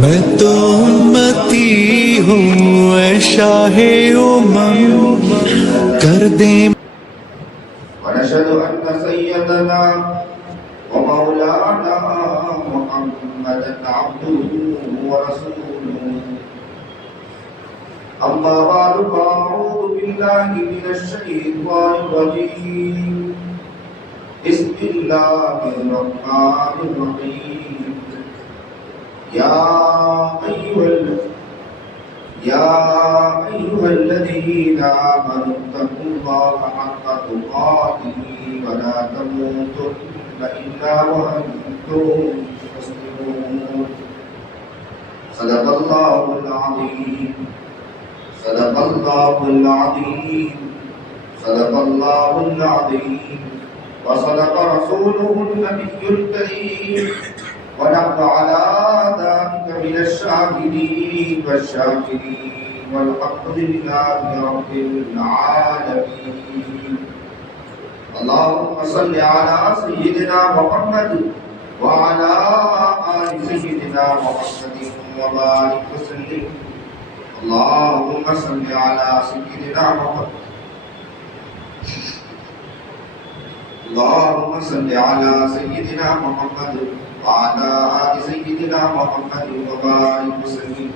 میں تو امتی ہوں اے شاہ امم کر دیں. ونشهد أن سيدنا ومولانا محمدا عبده ورسوله. أما بعد فأعوذ بالله من الشيطان الرجيم. بسم الله الرحمن الرحيم. يا أيها الذين آمنوا اتقوا الله حق تقاته ولا تموتن إلا وأنتم مسلمون. صدق الله العظيم. صدق الله العظيم. صدق الله العظيم. وصدق رسوله النبي الكريم. ونحن على ذلك من الشاهدين والشاكرين والحمد لله رب العالمين. اللهم صل على سيدنا محمد وعلى آل سيدنا محمد وبارك وسلم. اللهم صل على سيدنا محمد. اللهم صل على سيدنا محمد وعلى آل سيدنا محمد وبارك وسلم.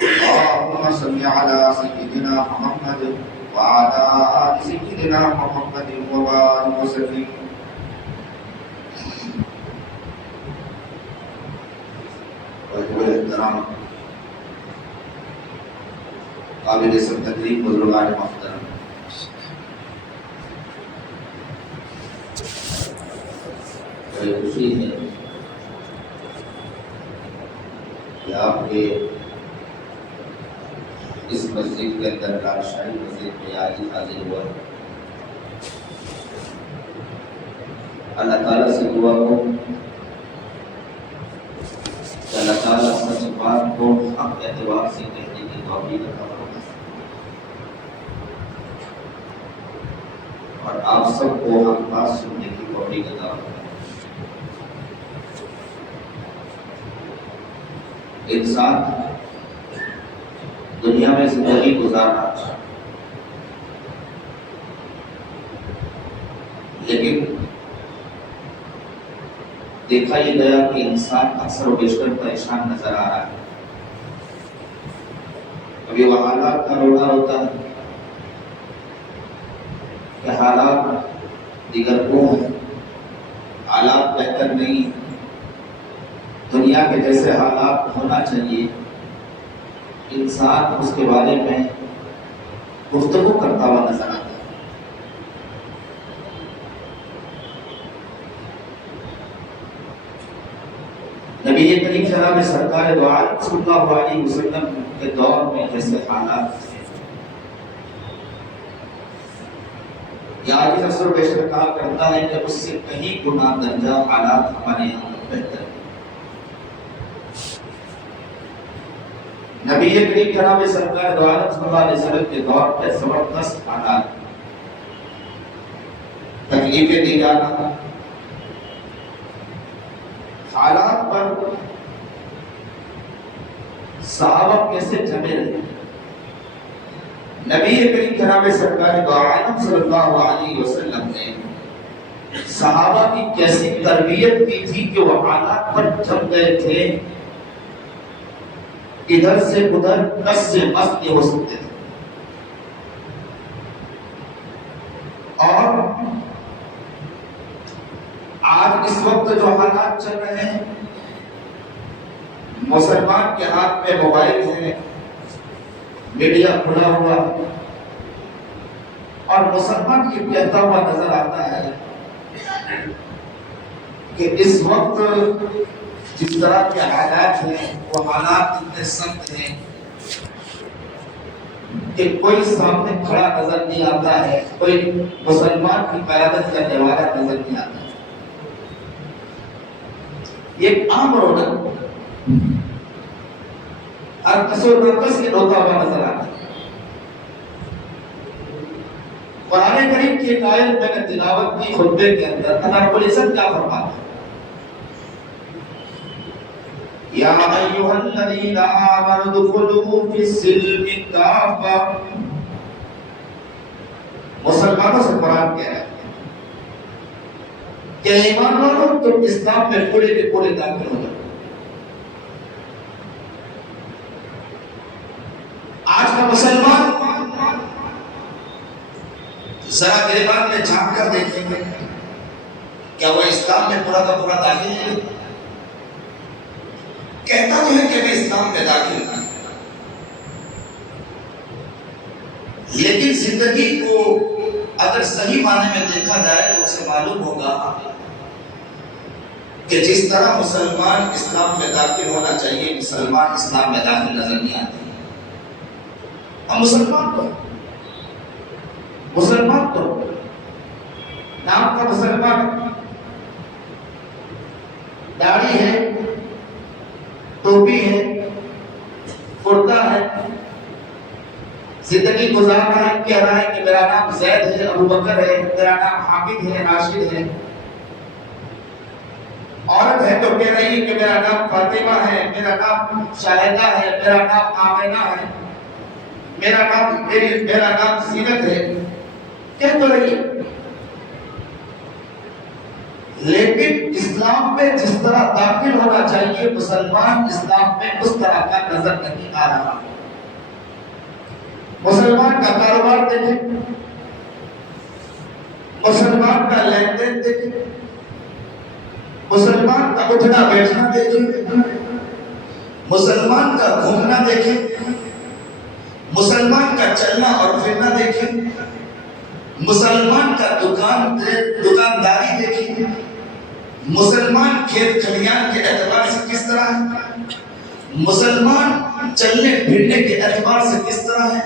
اللهم صل على سيدنا محمد وعلى آل سيدنا محمد وبارك وسلم. احترام قابل تقریب بزرگان محترم، بڑی خوشی ہے کہ آپ کے اس مسجد کے اندر راشائی مسجد میں آج حاضر ہوا. اللہ تعالیٰ سے دعا ہو کہ اللہ تعالیٰ سچ بات کو حق اعتبار سے کہنے کی توفیق عطا فرمائے اور آپ سب کو حق بات سننے کی توفیق عطا فرمائے. انسان دنیا میں زندگی گزار رہا تھا، لیکن دیکھا یہ گیا کہ انسان اکثر و بیشتر پریشان نظر آ رہا ہے. کبھی وہ حالات کا رونا ہوتا ہے کہ حالات دیگر کو ہیں، حالات بہتر نہیں، دنیا کے جیسے حالات ہونا چاہیے. انسان اس کے بارے میں گفتگو کرتا ہوا نظر آتا ہے. نبی کریم جناب سرکار دو عالم صلی اللہ علیہ وسلم کے دور میں جیسے حالات تھے، یا آج اکثر و بیشتر کہا کرتا ہے کہ اس سے کہیں گنا درجہ حالات ہمارے یہاں بہتر ہے. نبی کریم جناب سرکار دو عالم صلی اللہ علیہ وسلم کے دور پہ زبردست حالات، تکلیفیں دی جانا، حالات پر صحابہ کیسے جمے رہے. نبی کریم جناب سرکار دو عالم صلی اللہ علیہ وسلم نے صحابہ کی کیسی تربیت کی تھی کہ وہ حالات پر جم گئے تھے، ادھر سے ادھر دس سے مست نہیں ہو سکتے تھے. اور آج اس وقت جو حالات چل رہے ہیں، مسلمان کے ہاتھ میں موبائل ہے، میڈیا کھلا ہوا، اور مسلمان یہ کہتا ہوا نظر آتا ہے کہ اس وقت جس طرح کے حالات ہیں وہ حالات اتنے سخت ہیں کہ کوئی سامنے کھڑا نظر نہیں آتا ہے، کوئی مسلمان کی قیادت کرنے والا نظر نہیں آتا. یہ ایک عام رونق اور کسر برکس کے ہوتا ہوا نظر آتا ہے. قرآن کریم کی ایک آیت میں نے تلاوت کی خطبے کے اندر، اللہ رب العزت کیا فرماتا ہے؟ یا ایھا الذین آمنوا ادخلوا فی السلم کافہ. مسلمانوں سے قرآن کہہ رہا ہے کہ ایمان والو تم اسلام میں پورے کے پورے داخل ہو جاؤ. آج کا مسلمان ذرا گریبان میں جھانک کر دیکھیں گے کیا وہ اسلام میں پورا کا پورا داخل ہے؟ کہتا تو ہے کہ میں اسلام میں داخل ہوں، لیکن زندگی کو اگر صحیح معنی میں دیکھا جائے تو اسے معلوم ہوگا کہ جس طرح مسلمان اسلام میں داخل ہونا چاہیے مسلمان اسلام میں داخل نظر نہیں آتے. ہم مسلمان تو نام کا مسلمان، داڑھی ہے، ٹوپی ہے، کرتا ہے، زندگی گزار رہا ہے، کہہ رہا ہے کہ میرا نام زید ہے، ابو بکر ہے، میرا نام حامد ہے، راشد ہے. عورت ہے تو کہہ رہی ہے کہ میرا نام فاطمہ ہے، میرا نام شاہدہ ہے، میرا نام آمنہ ہے، میرا نام زینت ہے. کہہ تو رہی ہے، لیکن اسلام میں جس طرح داخل ہونا چاہیے مسلمان اسلام میں اس طرح کا نظر نہیں آ رہا. مسلمان کا کاروبار دیکھیں، مسلمان کا لین دین دیکھیں، مسلمان کا اٹھنا بیٹھنا دیکھیں، مسلمان کا گھومنا دیکھیں، مسلمان کا چلنا اور پھرنا دیکھیں، مسلمان کا دکانداری دیکھیں، مسلمان کھیت کھلیان کے اعتبار سے کس طرح ہے، مسلمان چلنے پھرنے کے اعتبار سے کس طرح ہے،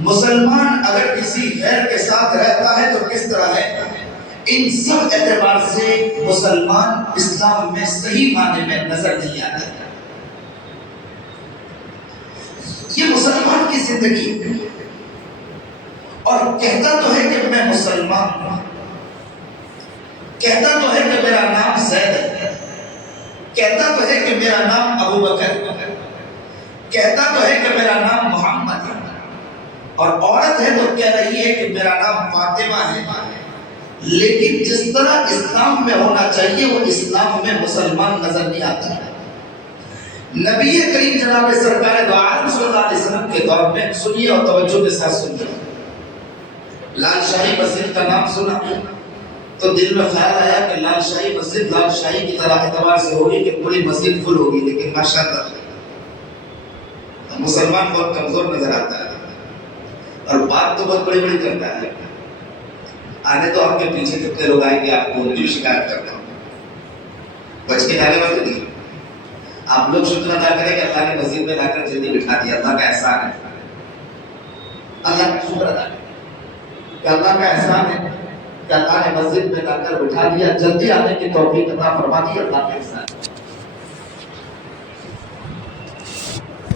مسلمان اگر کسی غیر کے ساتھ رہتا ہے تو کس طرح ہے. ان سب اعتبار سے مسلمان اسلام میں صحیح معنی میں نظر نہیں آتا. یہ مسلمان کی زندگی ہے اور کہتا تو ہے کہ میں مسلمان ہوں، کہتا تو ہے کہ میرا نام زید ہے، کہتا تو ہے کہ میرا نام ابو بکر ہے، کہتا تو ہے کہ میرا نام محمد ہے، اور عورت ہے تو کہہ رہی ہے کہ میرا نام فاطمہ ہے. لیکن جس طرح اسلام میں ہونا چاہیے وہ اسلام میں مسلمان نظر نہیں آتا ہے. نبی کریم جناب سرکار دو عالم صلی اللہ علیہ وسلم کے دور میں سنیے اور توجہ کے ساتھ سنیے، لال شاہی مسجد کا نام سنا تو دل میں خیال آیا کہ لال شاہی مسجد لال شاہی کی طرح اعتبار سے ہوگی کہ پوری مسجد فل ہوگی، لیکن ماشاءاللہ مسلمان بہت کمزور نظر آتا ہے اور بات تو بہت بڑی بڑی کرتا ہے. آنے تو آپ کے پیچھے کتنے لوگ آئیں گے آپ کو ان کی بھی شکایت کرتا ہوں، بچ کے جانے والے نہیں. آپ لوگ شکر ادا کریں کہ اللہ نے مسجد میں لا کر جلدی بٹھا دیا، اللہ کا احسان ہے. اللہ کا شکر ادا کریں کہ اللہ کا احسان ہے کہ اللہ نے مسجد میں لا کر بٹھا دیا، جلدی آنے کی توفیق عطا فرما دی. اللہ کا احسان ہے.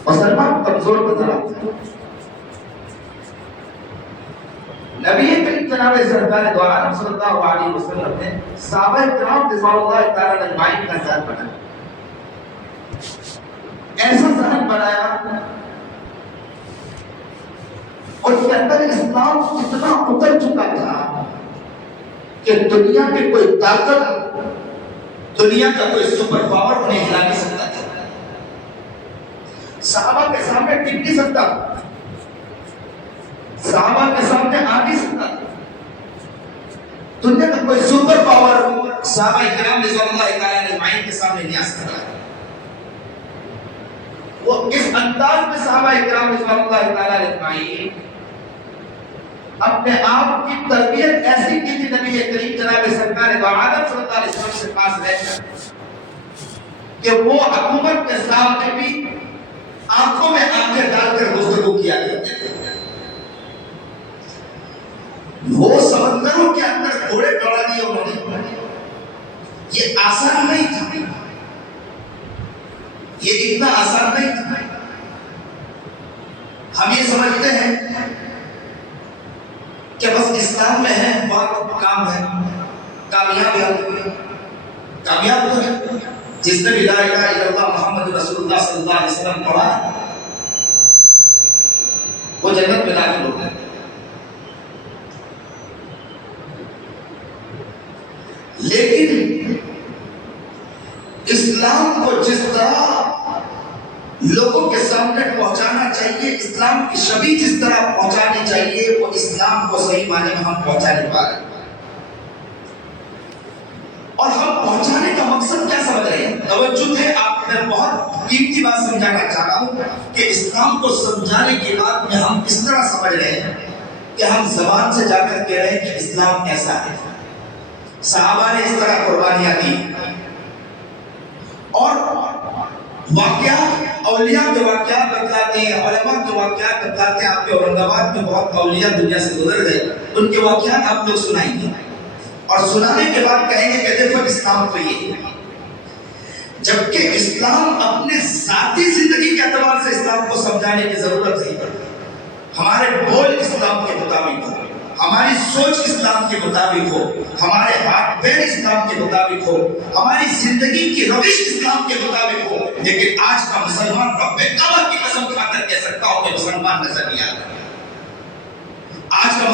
مسلمان کمزور نظر آتا ہے. نبی کریم جناب سرکار دو عالم صلی اللہ علیہ وسلم نے صحابہ کرام رضوان اللہ تعالی اجمعین کا ذہن بنایا، ایسا ذہن بنایا اور اس کے اندر اسلام اتنا اتر چکا تھا کہ دنیا کے کوئی طاقت، دنیا کا کوئی سپر پاور انہیں ہلا نہیں سکتا تھا. صحابہ کے سامنے ٹک نہیں سکتا، صحابہ کے سامنے آ نہیں سکتا. دنیا کا کوئی سپر پاور صحابہ کرام رضوان اللہ تعالی اجمعین کے سامنے نہیں آ سکتا. وہ اس انداز میں صحابہ کرام رضوان اللہ تعالی اجمعین اپنے آپ کی تربیت ایسی کی تھی نبی کریم جناب سرکار دو عالم صلی اللہ علیہ وسلم سے پاس رہ کر کہ وہ حکومت کے سامنے بھی آنکھوں میں آنکھیں ڈال کر گفتگو کیا کرتے تھے. وہ سمندروں کے اندر گھوڑے دوڑا دیے انہوں نے. یہ آسان نہیں تھا، یہ اتنا آسان نہیں تھا. ہم یہ سمجھتے ہیں کہ بس اسلام میں ہے بہت کام ہے، کامیاب تو ہے جس نے بھی لا الہ الا اللہ محمد رسول اللہ صلی اللہ علیہ وسلم پڑھا وہ جنت میں داخل ہو گئے. لیکن اسلام کو جس طرح لوگوں کے سامنے پہنچانا چاہیے، اسلام کی شبیہ جس طرح پہنچانی چاہیے، وہ اسلام کو صحیح معنی میں ہم پہنچا نہیں پا رہے. اور ہم پہنچانے کا مقصد کیا سمجھ رہے ہیں؟ توجہ ہے، آپ میں بہت قیمتی بات سمجھانا چاہ رہا ہوں کہ اسلام کو سمجھانے کی بات میں ہم کس طرح سمجھ رہے ہیں کہ ہم زبان سے جا کر کہہ رہے ہیں کہ اسلام ایسا ہے. صحابہ نے اس طرح قربانیاں دی اور واقعات، اولیاء کے واقعات بتلاتے ہیں، علماء کے واقعات بتلاتے ہیں. آپ کے اورنگ آباد میں بہت اولیاء دنیا سے گزر گئے، ان کے واقعات آپ لوگ سنائیں گے اور سنانے کے بعد کہیں گے کہ دیکھو اسلام تو یہ ہے. جبکہ اسلام اپنے ذاتی زندگی کے اعتبار سے اسلام کو سمجھانے کی ضرورت نہیں پڑتی. ہمارے بول اسلام کے مطابق ہو، ہماری سوچ اسلام کے مطابق ہو، ہمارے ہاتھ پیر اسلام کے مطابق ہو، ہماری زندگی کی روش اسلام کے مطابق ہو. لیکن آج کا مسلمان رب کعبہ کی قسم کھا کر کہہ سکتا ہو کہ مسلمان نظر نہیں آتا. آج کا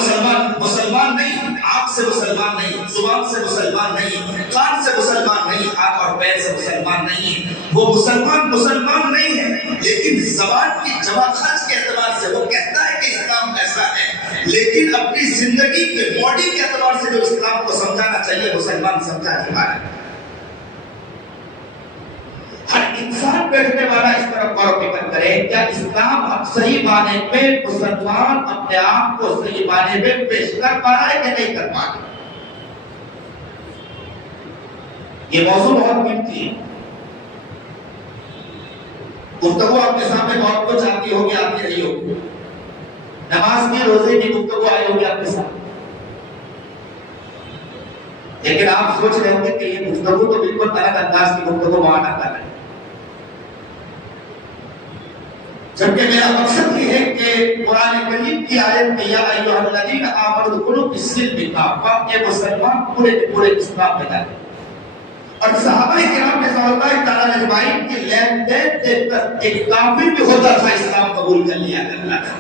مسلمان نہیں، آنکھ سے مسلمان نہیں، زبان سے مسلمان نہیں، کان سے مسلمان نہیں، ہاتھ اور پیر سے مسلمان نہیں. وہ مسلمان نہیں ہے، لیکن زبان کی جمع خرچ کے اعتبار سے وہ کہتا ہے کہ اسلام ایسا ہے، لیکن اپنی زندگی کے باڈی کے اعتبار سے جو اسلام کو سمجھانا چاہیے مسلمان سمجھا نہیں پا رہا. ہر انسان بیٹھنے والا اس طرح غور و فکر کرے، کیا اسلام اب صحیح معنی پہ مسلمان اپنے آپ کو صحیح معنی میں پیش کر پا رہا ہے کہ نہیں کر پا رہا؟ یہ موضوع بہت قیمتی ہے. گفتگو آپ کے سامنے بہت کچھ آتی ہوگی، آتی رہی ہوگی، نماز کی، روزے کی گفتگو آئی ہوگی آپ کے سامنے. لیکن آپ سوچ رہے ہوں گے کہ یہ گفتگو تو بالکل الگ انداز کی گفتگو وہاں نہ کر رہے ہیں. جبکہ میرا مقصد یہ ہے کہ قرآن کریم کی آیت میں یا ایھا الذین آمنوا ادخلوا فی السلم کافہ، کہ مسلمان پورے کے پورے اسلام میں داخل. اور صحابہ کرام رضی اللہ تعالیٰ اجمعین کے لین دین دیکھ کر ایک کافر بھی ہوتا تھا اسلام قبول کر لیا کرتا تھا.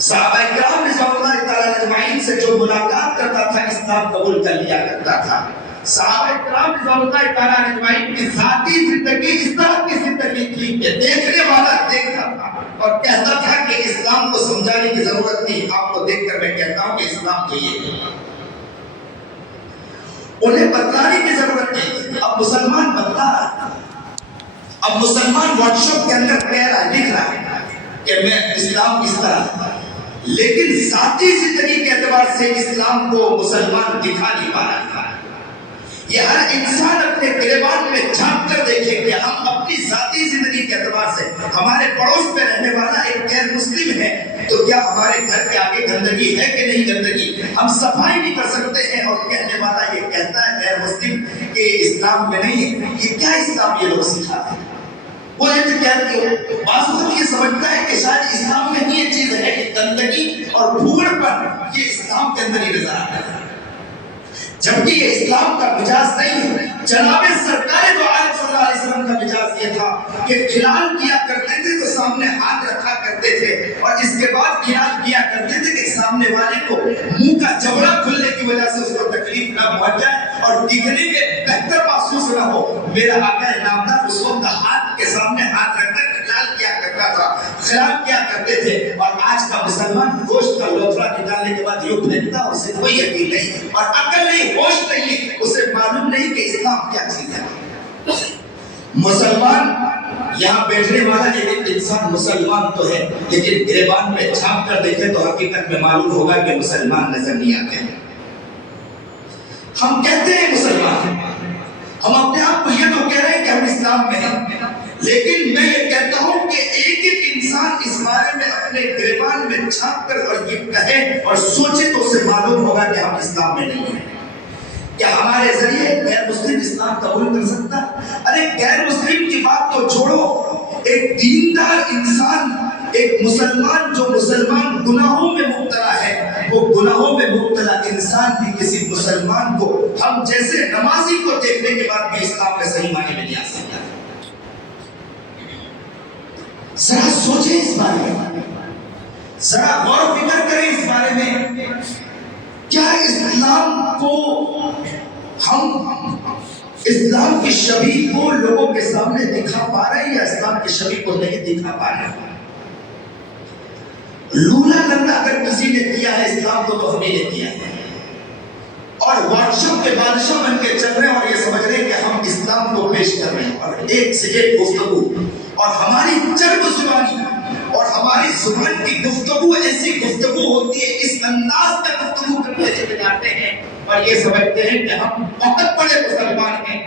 صحابہ کرام رضی اللہ تعالیٰ اجمعین سے جو ملاقات کرتا تھا اسلام قبول کر لیا کرتا تھا. صحابہ کرام رضی اللہ تعالیٰ اجمعین کی ذاتی زندگی اس طرح کی زندگی تھی کہ دیکھنے والا دیکھتا تھا اور کہتا تھا کہ اسلام کو سمجھانے کی ضرورت نہیں، آپ کو دیکھ کر میں کہتا ہوں کہ اسلام تو یہ ہے. انہیں بتلانے کی ضرورت نہیں. اب مسلمان بتلا رہا ہے، اب مسلمان واٹس ایپ کے اندر کہہ رہا ہے، لکھ رہا ہے کہ میں اسلام اس طرح، لیکن ذاتی زندگی کے اعتبار سے اسلام کو مسلمان دکھا نہیں پا رہا. یہ ہر انسان اپنے گریبان میں جھانک کر دیکھے کہ ہم اپنی ذاتی زندگی کے اعتبار سے ہمارے پڑوس میں رہنے والا ایک غیر مسلم ہے تو کیا ہمارے گھر کے آگے گندگی ہے کہ نہیں گندگی؟ ہم صفائی نہیں کر سکتے ہیں اور کہنے والا یہ کہتا ہے غیر مسلم کہ اسلام میں نہیں ہے. یہ کیا اسلام یہ لوگ سکھاتے ہیں؟ وہ یہ کہتے ہیں بعض وقت یہ سمجھتا ہے کہ شاید اسلام میں یہ چیز ہے کہ گندگی اور بھوڑ پر یہ اسلام کے اندر ہی نظر آتا ہے، جبکہ یہ اسلام کا مجاز نہیں ہے. جناب سرکار دو عالم صلی اللہ علیہ وسلم کا مجاز یہ تھا کہ کھلال کیا کرتے تھے تو سامنے ہاتھ رکھا کرتے تھے اور اس کے بعد کھلال کیا کرتے تھے کہ سامنے والے کو منہ کا جبڑا کھلنے کی وجہ سے اس کو تکلیف نہ پہنچ جائے اور دکھنے میں بہتر محسوس نہ ہو. میرا آقا نامدار اس وقت ہاتھ کے سامنے ہاتھ رکھ کر کھلال کیا کرتا تھا، خلال کیا کرتے تھے. اور آج کا مسلمان گوشت کا لوتھڑا نکالنے کے بعد یوں پھینکتا ہے، اسے کوئی یقین نہیں اور عقل نہیں، ہوش نہیں، اسے معلوم نہیں کہ اسلام کیا چیز ہے. مسلمان یہاں بیٹھنے والا ایک انسان مسلمان تو ہے، لیکن گریبان میں چھاپ کر دیکھے تو حقیقت میں معلوم ہوگا کہ مسلمان نظر نہیں آتے ہیں. ہم کہتے ہیں مسلمان، ہم اپنے آپ کو یہ تو کہہ رہے ہیں کہ ہم اسلام میں ہیں، لیکن میں یہ کہتا ہوں کہ ایک ایک انسان اس بارے میں اپنے گریبان میں چھاپ کر اور یہ کہے اور سوچے تو اسے معلوم ہوگا کہ ہم اسلام میں نہیں ہیں. کیا ہمارے ذریعے غیر مسلم اسلام قبول کر سکتا؟ ارے غیر مسلم کی بات تو چھوڑو، ایک دیندار انسان، ایک مسلمان جو مسلمان گناہوں میں مبتلا ہے، وہ گناہوں میں مبتلا انسان بھی کسی مسلمان کو ہم جیسے نمازی کو دیکھنے کے بعد بھی اسلام میں صحیح معنی میں نہیں آ سکتا. ذرا سوچیں اس بارے میں, ذرا غور و فکر کریں اس بارے میں. کیا اسلام کو ہم اسلام کی شبیہ کو لوگوں کے سامنے دکھا پا رہے ہیں یا اسلام کی شبیہ کو نہیں دکھا پا رہے ہیں؟ لولا لنگڑا اگر کسی نے کیا ہے اسلام کو تو ہمیں نے کیا ہے, اور واٹس ایپ کے بادشاہ بن کے چل رہے ہیں اور یہ سمجھ رہے ہیں کہ ہم اسلام کو پیش کر رہے ہیں, اور ایک سے ایک گفتگو اور ہماری چرب زبانی اور ہماری زبان کی گفتگو ایسی گفتگو ہوتی ہے, اس انداز میں گفتگو کرتے چلے جاتے ہیں اور یہ سمجھتے ہیں کہ ہم بہت بڑے مسلمان ہیں,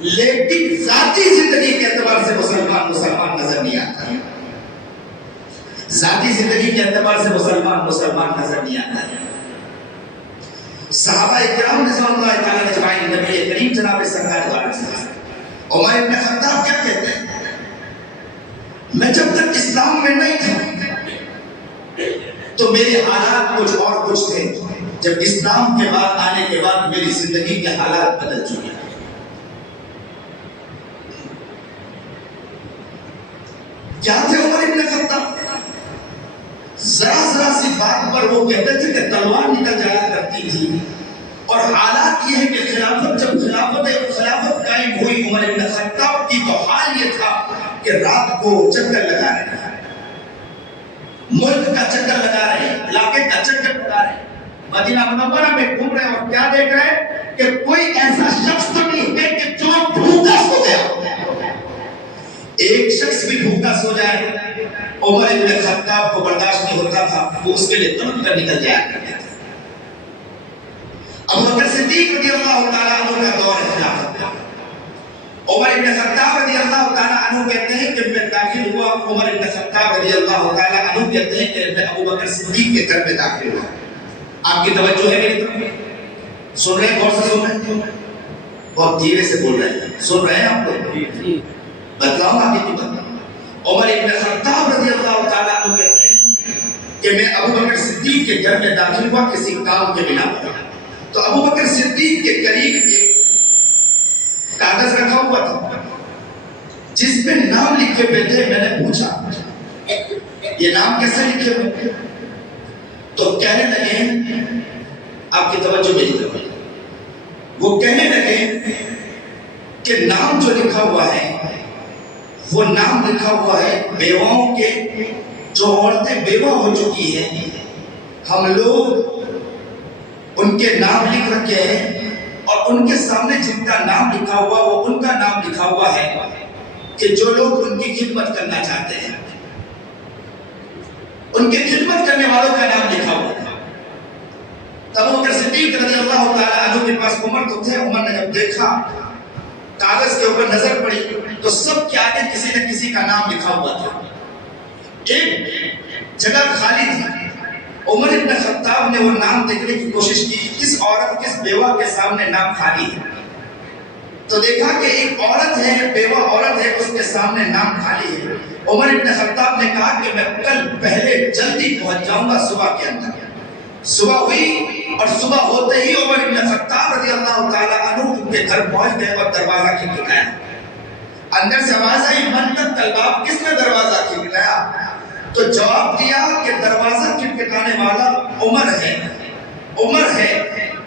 لیکن ذاتی زندگی کے اعتبار سے مسلمان نظر نہیں آتا ہے. ذاتی زندگی کے اعتبار سے مسلمان نظر نہیں آتا ہے. صحابہ کرام رضوان اللہ تعالیٰ اجمعین نبی کریم جناب سرکار دو علیہ وسلم عمر بن خطاب کیا کہتے ہیں, میں جب تک اسلام میں نہیں تھا تو میرے حالات کچھ اور کچھ تھے, جب اسلام کے بعد آنے کے بعد میری زندگی کے حالات بدل چکے. کیا تھے عمر بن خطاب؟ ذرا سی بات پر وہ کہتے تھے کہ تلوار نکل جایا کرتی تھی, اور حالات یہ ہے کہ جب خلافت قائم ہوئی عمر بن خطاب کی تو حال یہ تھا کہ رات کو چکر لگا رہے ہیں, ملک کا چکر لگا رہے ہیں, علاقے کا چکر لگا رہے ہیں, مدینہ منورہ میں گھوم رہے ہیں اور کیا دیکھ رہے ہیں کہ کوئی ایسا شخص تو نہیں ہے کہ جو بھوکا سو گیا. ایک شخص بھی بھوکا سو جائے عمر بن خطاب کو برداشت نہیں ہوتا تھا, وہ اس کے لیے تڑپ کر نکل جایا کرتے تھے. ابو بکر صدیق رضی اللہ تعالیٰ عنہ کا دور خلافت تھا. عمر بن خطاب رضی اللہ تعالیٰ عنہ کہتے ہیں کہ میں داخل ہوا, عمر بن خطاب رضی اللہ تعالیٰ عنہ کہتے ہیں کہ میں ابو بکر صدیق کے گھر میں داخل ہوا. آپ کی توجہ ہے میری طرف؟ سن رہے ہیں؟ غور سے سن رہے ہیں؟ بہت دھیرے سے بول رہے ہیں, سن رہے ہیں آپ کو؟ بتلاؤں آگے کی بات. عمر بن خطاب رضی اللہ تعالیٰ عنہ کہتے ہیں کہ میں ابو بکر صدیق کے گھر میں داخل ہوا کسی کام کے بنا پر. تو ابو بکر صدیق کے قریب ایک کاغذ رکھا ہوا تھا جس میں نام لکھے ہوئے تھے. میں نے پوچھا یہ نام کیسے لکھے ہوئے؟ تو کہنے لگے, آپ کی توجہ میری طرف, وہ کہنے لگے کہ نام جو لکھا ہوا ہے وہ نام لکھا ہوا ہے بیواؤں کے, جو عورتیں بیوہ ہو چکی ہیں ہم لوگ ان کے نام لکھ رکھے ہیں, اور ان کے سامنے جن کا نام لکھا ہوا وہ ان کا نام لکھا ہوا ہے کہ جو لوگ ان کی خدمت کرنا چاہتے ہیں, ان کی خدمت کرنے والوں کا نام لکھا ہوا ہے. ابو بکر صدیق رضی اللہ تعالیٰ عنہ کے پاس عمر تو تھے. عمر نے جب دیکھا کاغذ کے اوپر نظر پڑی تو سب کے آگے کسی نہ کسی کا نام لکھا ہوا تھا. ایک جگہ خالی تھی. عمر بن خطاب نے وہ نام دیکھنے کی کوشش کی, کس عورت کس بیوہ کے سامنے نام خالی ہے. تو دیکھا کہ ایک عورت ہے, بیوہ عورت ہے, اس کے سامنے نام خالی ہے. عمر بن خطاب نے کہا کہ میں کل پہلے جلدی پہنچ جاؤں گا صبح کے اندر. صبح ہوئی اور صبح ہوتے ہی عمر بن خطاب رضی اللہ تعالیٰ عنہ ان کے گھر پہنچ گئے اور دروازہ کھٹکھٹایا. اندر سے آواز آئی, من تک طلباب, کس نے دروازہ کھٹکھٹایا؟ تو جواب دیا کہ دروازہ کھٹکھٹانے والا عمر ہے, عمر ہے.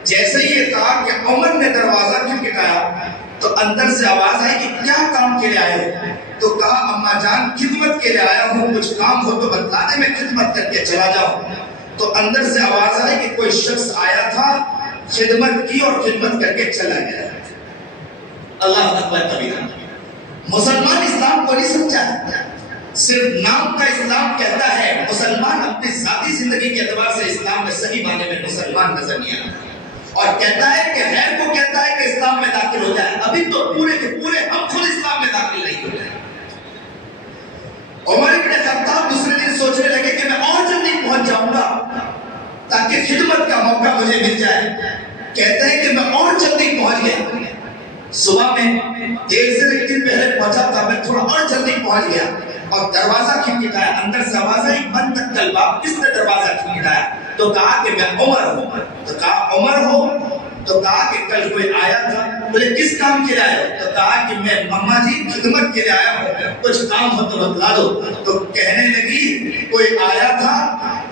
جیسے ہی یہ کہا کہ عمر نے دروازہ کھٹکھٹایا تو اندر سے آواز آئی کہ کیا کام کے لیے آئے ہو؟ تو کہا اما جان خدمت کے لیے آیا ہوں, کچھ کام ہو تو بتلا دے, میں خدمت کر کے چلا جاؤں. تو اندر سے آواز آئی کہ کوئی شخص آیا تھا, خدمت کی اور خدمت کر کے چلا گیا. اللہ اکبر کبیرہ. مسلمان اسلام کو نہیں سمجھا ہے, صرف نام کا اسلام کہتا ہے. مسلمان اپنی ذاتی زندگی کے اعتبار سے اسلام میں صحیح معنی میں مسلمان نظر نہیں آتا, اور کہتا ہے کہ غیر کو کہتا ہے کہ اسلام میں داخل ہو جائے. ابھی تو پورے کے پورے ہم خود اسلام میں داخل نہیں ہو جائے. عمر بن خطاب دوسرے دن سوچنے لگے کہ میں اور جلدی پہنچ جاؤں گا تاکہ خدمت کا موقع مجھے مل جائے. کہتے ہیں کہ میں اور جلدی پہنچ گیا. صبح میں دیر سے ایک دن پہلے پہنچا تھا, میں تھوڑا اور جلدی پہنچ گیا. اور دروازہ کھٹکھٹایا، اندر سے آواز آئی من تک الباب، کس نے دروازہ کھٹکھٹایا؟ تو کہا کہ میں عمر ہوں۔ تو کہا عمر ہو؟ تو کہا کہ کل کوئی آیا تھا۔ بولے کس کام کے لیے آئے ہو؟ تو کہا کہ میں مما جی خدمت کے لیے آیا ہوں، کچھ کام ہو تو بتلا دو۔ تو کہنے لگی کوئی آیا تھا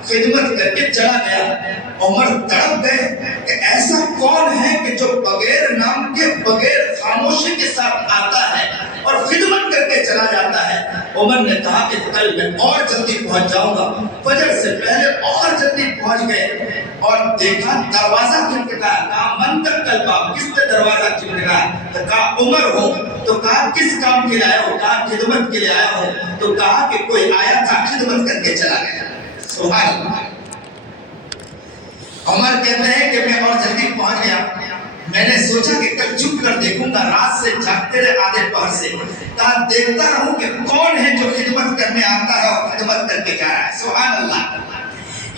خدمت کر کے چلا گیا۔ عمر تڑپ گئے کہ ایسا کون ہے کہ جو بغیر نام کے، بغیر خاموشی کے ساتھ آتا ہے اور خدمت کر کے چلا جاتا ہے۔ عمر نے کہا کہ کل میں اور جلدی پہنچ جاؤں گا۔ فجر سے پہلے اور جلدی پہنچ گئے اور دیکھا دروازہ کھٹکھٹایا، کہا من تک الباب، کس نے دروازہ کھٹکھٹایا؟ تو کہا عمر ہو۔ تو کہا کس کام کے لیے آیا ہو؟ کہا خدمت کے لیے آیا ہو۔ تو کہا کہ کوئی آیا تھا خدمت کر کے چلا گیا۔ سبحان اللہ۔ عمر کہتے ہیں کہ میں اور جلدی پہنچ گیا، میں نے سوچا کہ کل چھپ کر دیکھوں گا، رات سے جاگتے رہے آدھے پہر سے، کہا دیکھتا رہوں کہ کون ہے جو خدمت کرنے آتا ہے اور خدمت کر کے جا رہا ہے۔ سبحان اللہ۔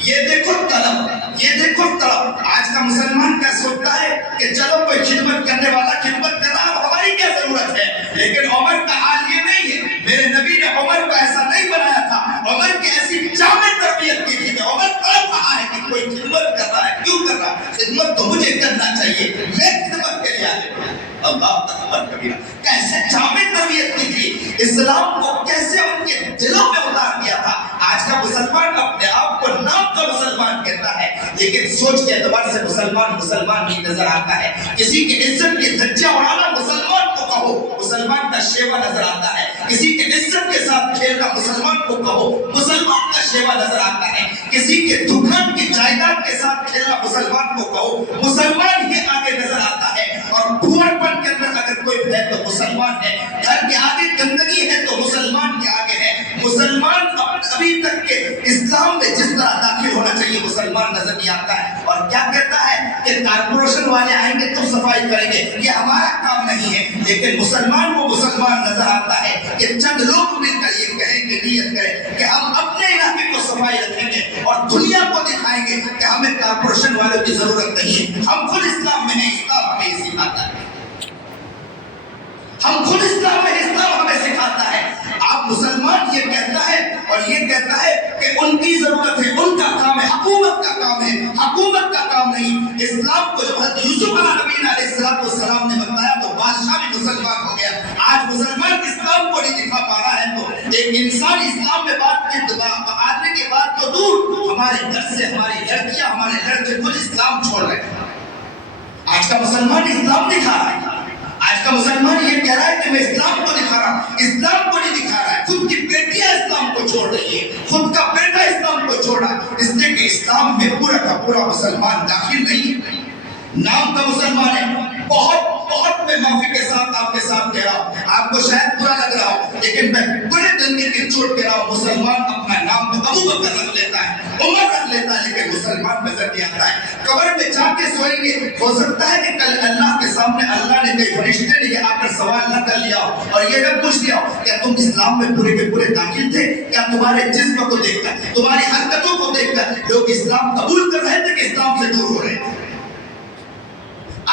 یہ دیکھو طلب، یہ دیکھو طلب۔ آج کا مسلمان کیا سوچتا ہے کہ چلو کوئی خدمت کرنے والا خدمت کر رہا ہے، ہماری کیا ضرورت ہے؟ لیکن عمر کا حال یہ نہیں ہے۔ میرے نبی نے عمر کو ایسا نہیں بنایا تھا، عمر کی ایسی جامع تربیت کی تھی کہ عمر تڑپ رہا ہے کہ کوئی خدمت کر رہا ہے، کیوں کر رہا ہے؟ خدمت تو مجھے کرنا چاہیے، میں خدمت کے لیے آیا۔ اللہ اکبر کبیرہ۔ کیسے جامع تربیت کی تھی، اسلام کو کیسے ان کے دلوں میں اتار دیا تھا۔ آج کا مسلمان اپنے آپ کو نام کا مسلمان کہتا ہے، لیکن سوچ کے اعتبار سے مسلمان مسلمان نہیں نظر آتا ہے۔ کسی کی عزت کی دھجیاں اڑانا مسلمان کو کہو، مسلمان کا شیوا نظر آتا ہے۔ کسی کی عزت کے ساتھ کھیلنا مسلمان کو کہو، مسلمان کا شیوا نظر آتا ہے۔ کسی کے دکان کی جائیداد کے ساتھ کھیلنا مسلمان کو کہو، مسلمان ہی آگے نظر آتا ہے۔ اور بھوڑ پن کے اندر اگر کوئی ہے تو مسلمان ہے، گھر کے آگے گندگی ہے تو مسلمان کے آگے ہے۔ مسلمان ابھی تک کے اسلام میں جس طرح داخل ہونا چاہیے مسلمان نظر نہیں آتا ہے، اور کیا کہتا ہے کہ کارپوریشن والے آئیں گے تو صفائی کریں گے، یہ ہمارا کام نہیں ہے۔ لیکن مسلمان کو مسلمان نظر آتا ہے کہ چند لوگ مل کر یہ کہیں گے، نیت کریں کہ ہم اپنے علاقے کو صفائی رکھیں گے اور دنیا کو دکھائیں گے کہ ہمیں کارپوریشن والوں کی ضرورت نہیں ہے، ہم خود اسلام میں ہیں، اسلام ہمیں یہ سکھاتا ہے، ہم خود اسلام میں، اسلام ہمیں سکھاتا ہے۔ آپ مسلمان یہ کہتا ہے اور یہ کہتا ہے کہ ان کی ضرورت ہے، ان کا کام ہے، حکومت کا کام ہے، حکومت کا کام نہیں۔ اسلام کو جب حضرت یوسف علیہ السلام نے بتایا تو بادشاہ بھی مسلمان ہو گیا۔ آج مسلمان اسلام کو نہیں دکھا پا رہا ہے تو ایک انسان اسلام میں بات آنے کے بعد تو دور، ہمارے گھر سے ہماری لڑکیاں، ہمارے لڑکے خود اسلام چھوڑ رہے ہیں۔ آج کا مسلمان اسلام دکھا رہا ہے، آج کا مسلمان یہ کہہ رہا ہے کہ میں اسلام کو دکھا رہا ہوں، اسلام کو نہیں دکھا رہا ہے۔ خود کی بیٹیاں اسلام کو چھوڑ رہی ہے، خود کا بیٹا اسلام کو چھوڑ رہا ہے، اس لیے کہ اسلام میں پورا کا پورا مسلمان داخل نہیں ہے، نام کا مسلمان ہے۔ بہت میں معافی کے ساتھ آپ کے ساتھ کہہ رہا ہوں، آپ کو شاید برا لگ رہا ہو، لیکن میں بڑے دنگے کی چوٹ کہہ رہا ہوں، مسلمان اپنا نام تو ابو بکر رکھ لیتا ہے، عمر رکھ لیتا ہے، لیکن مسلمان نظر نہیں آتا ہے۔ قبر میں جا کے سوئیں گے، ہو سکتا ہے کہ کل اللہ کے سامنے اللہ نے کئی فرشتے نے آ کر سوال نہ کر لیا ہو اور یہ نہ پوچھ لیا ہو کیا تم اسلام میں پورے کے پورے داخل تھے؟ کیا تمہارے جسم کو دیکھ کر، تمہاری حرکتوں کو دیکھ کر لوگ اسلام قبول کر رہے تھے کہ اسلام سے دور ہو رہے تھے؟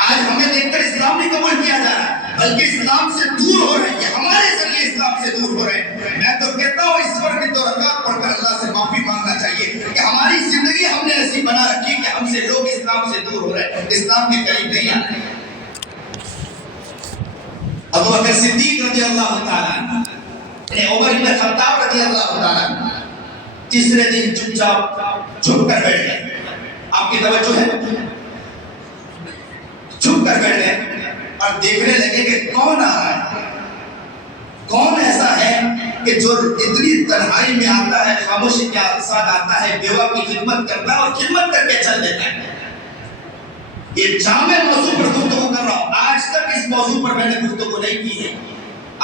آج ہمیں دیکھ کر اسلام نہیں قبول کیا جا رہا بلکہ اسلام سے دور ہو رہے ہیں، ہمارے ذریعے اسلام سے دور ہو رہے ہیں۔ میں تو کہتا ہوں اس پر کی 2 رکعت پڑھ کر اللہ سے معافی مانگنا چاہیے کہ ہماری زندگی ہم نے ایسی بنا رکھی کہ ہم سے لوگ اسلام سے دور ہو رہے ہیں، اسلام کے قریب نہیں آ رہے۔ ابو بکر صدیق رضی اللہ تعالیٰ عنہ، عمر بن خطاب رضی اللہ تعالیٰ عنہ تیسرے دن چپ چاپ چھپ کر بیٹھ گئے۔ آپ کی توجہ ہے؟ چھپ کر بیٹھ گئے اور دیکھنے لگے کہ کون آ رہا ہے، کون ایسا ہے کہ جو اتنی تنہائی میں آتا ہے، خاموشی کے ساتھ آتا ہے، بیوہ کی خدمت کرتا ہے اور خدمت کر کے چل دیتا ہے۔ یہ جامع موضوع پر گفتگو کر رہا ہوں، آج تک اس موضوع پر میں نے گفتگو نہیں کی ہے،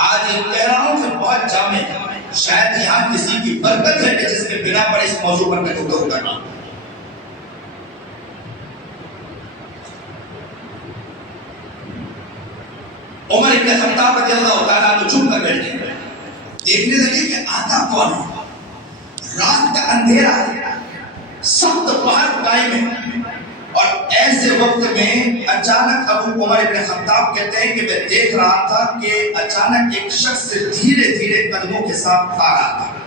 آج یہ کہہ رہا ہوں کہ بہت جامع ہے، شاید یہاں کسی کی برکت ہے کہ جس کے بنا پر اس موضوع پر میں گفتگو کر رہا ہوں۔ عمر بن خطاب رضی اللہ تعالیٰ عنہ چھپ کر بیٹھ گئے، دیکھنے لگے کہ آتا کون ہے۔ رات کا اندھیرا ہے، سخت پہاڑ قائم ہے، اور ایسے وقت میں اچانک ابو عمر ابن خطاب کہتے ہیں کہ میں دیکھ رہا تھا کہ اچانک ایک شخص دھیرے دھیرے قدموں کے ساتھ آ رہا تھا،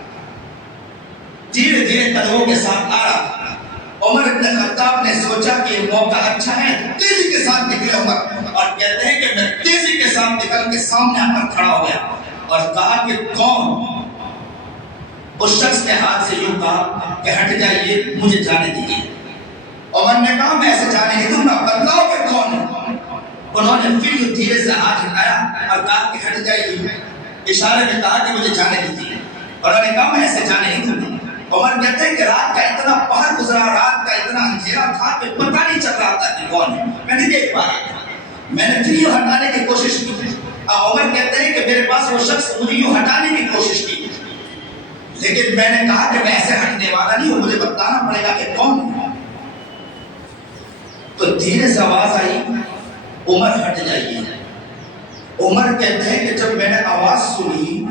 دھیرے دھیرے قدموں کے ساتھ آ رہا تھا۔ عمر ابن خطاب نے سوچا کہ یہ موقع اچھا ہے، تیزی کے ساتھ نکلے عمر، اور کہتے ہیں کہ میں تیزی کے ساتھ نکل کے سامنے آ کر کھڑا ہو گیا اور کہا کہ کون؟ اس شخص نے ہاتھ سے یوں کہا کہ ہٹ جائیے، مجھے جانے دیجیے۔ عمر نے کہا میں ایسے جانے نہیں دوں گا، بتلاؤ کہ کون ہے؟ انہوں نے پھر یوں دھیرے سے ہاتھ ہٹایا اور کہا کہ ہٹ جائیے، اشارے میں کہا کہ مجھے جانے دیجیے۔ انہوں نے کہا میں ایسے جانے نہیں دوں گا۔ عمر کہتے ہیں کہ رات کا اتنا پہر گزرا، رات کا اتنا اندھیرا تھا کہ پتہ نہیں چل رہا تھا کہ کون ہے، میں نہیں دیکھ پا رہا تھا۔ میں نے پھر یوں ہٹانے کی کوشش کی۔ عمر کہتے ہیں کہ میرے پاس وہ شخص مجھے یوں ہٹانے کی کوشش کی، لیکن میں نے کہا کہ میں ایسے ہٹنے والا نہیں ہوں، مجھے بتانا پڑے گا کہ کون ہے۔ تو دھیرے سے آواز آئی، عمر ہٹ جائیے۔ عمر کہتے ہیں کہ جب میں نے آواز سنی،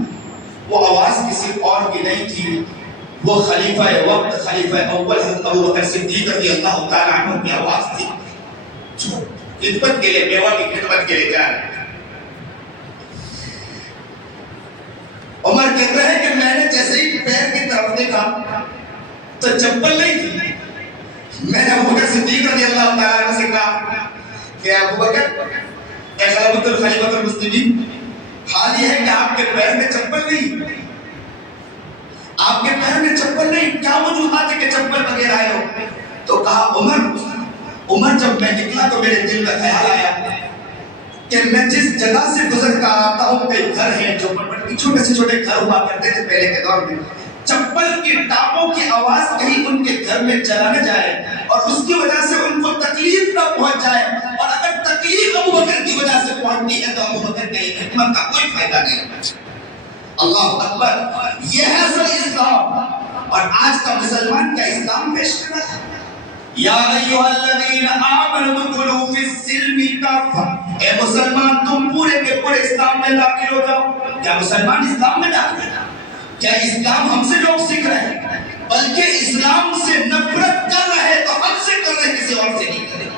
وہ آواز کسی اور کی نہیں تھی، وہ خلیفہ وقت خلیفہ اول حضرت ابو بکر صدیق رضی اللہ تعالیٰ عنہ کی آواز تھی، خدمت کے لیے، بیوہ کی خدمت کے لیے جا رہے۔ عمر کہتا ہے کہ میں نے جیسے ہی پیر کی طرف دیکھا تو چپل نہیں تھی۔ میں نے ابو بکر صدیق رضی اللہ تعالیٰ عنہ سے کہا کہ ابو بکر اے خلیفۃ المسلمین، حال یہ ہے کہ آپ کے پیر میں چپل نہیں، آپ کے پیر میں چپل نہیں، کیا وجوہات ہے کہ چپل بغیر آئے ہو؟ تو کہا عمر جب میں نکلا تو میرے دل میں خیال آیا کہ میں جس جگہ سے گزر کر آتا ہوں کئی گھر ہیں جو چھوٹے سے چھوٹے گھر ہوا کرتے تھے پہلے کے دور میں، چپل کی ٹاپوں کی آواز کہیں ان کے گھر میں چلا نہ جائے اور اس کی وجہ سے ان کو تکلیف نہ پہنچ جائے، اور اگر تکلیف ابو بکر کی وجہ سے پہنچتی ہے تو ابو بکر کی خدمت کا کوئی فائدہ نہیں۔ اللہ اکبر، یہ ہے اصل اسلام۔ اور آج کا مسلمان کیا اسلام پیش کر رہا ہے؟ یا ایھا الذین آمنوا ادخلوا فی السلم کافہ، اے مسلمان تم پورے کے پورے اسلام میں داخل ہو جاؤ۔ کیا مسلمان اسلام میں داخل ہے؟ کیا اسلام ہم سے لوگ سیکھ رہے ہیں؟ بلکہ اسلام سے نفرت کر رہے تو ہم سے کر رہے، کسی اور سے نہیں کر رہے۔